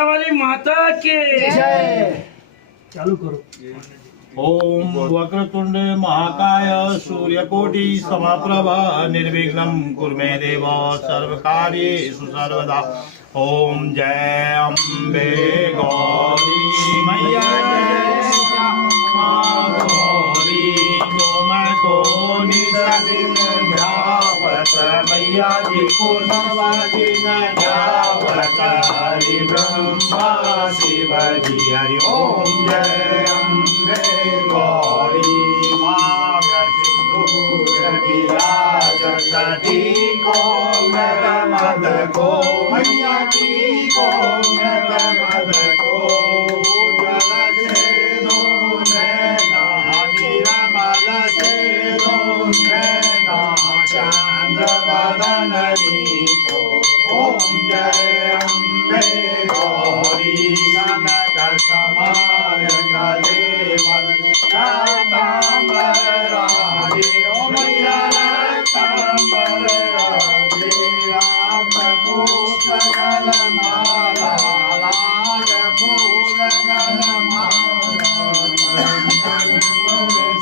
शेरावाली माता के जय। चालू करो। ओम वक्रतुंड महाकाय सूर्यकोटि समप्रभ निर्विघ्नं कुरु मे देव सर्वकार्येषु सर्वदा। ओम जय अम्बे गौरी मैया जय मां गौरी गोमको निसदिन ध्यावत मैया जी को सर्वाधीन ध्यावत हरि ब्रह्मा शिव जी हरि ओम जय अम्बे गौरी मां सिंदूर विराजती को मद को मैया जी को मद को जल से दो नैना निरमल से दो नैना चंद्र बदननी को ओम जय अम्बे गौरी कनक समान कलेवर रातांबर राजे ओ मैया रातांबर राजे राग पुष्प गल माला लाल फूल गल माला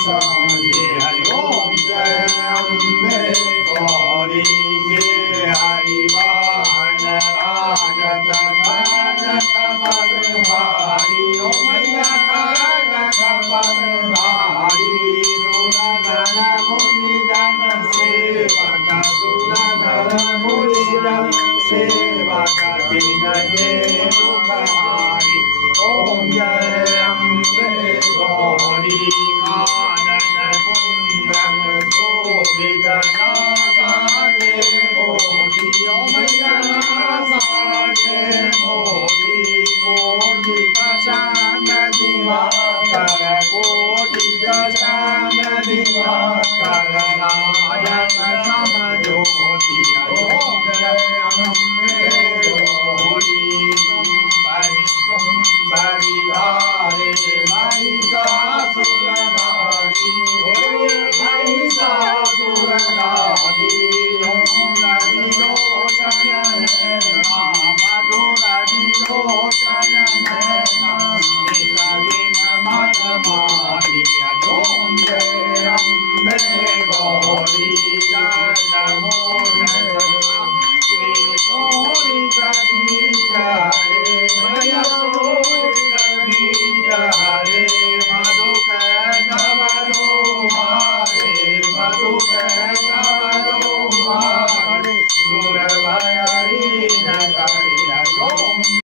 साजे हरि ओम जय अम्बे गौरी के हरि वाहन राजत खड़ग कमल भारी ओ मैया खड़ग कमल भारी सुरगण मुनि जन सेवक सुरगण मुनि जन सेवक दिन के दुखहारी ओम जय अम्बे गौरी कानन कुंडल शोभित नासाके मोती ओ मैया नासाके मोती कोटि कचान दिवाकर कोटि कचान दिवाकर नायक सम ज्योति ओम जय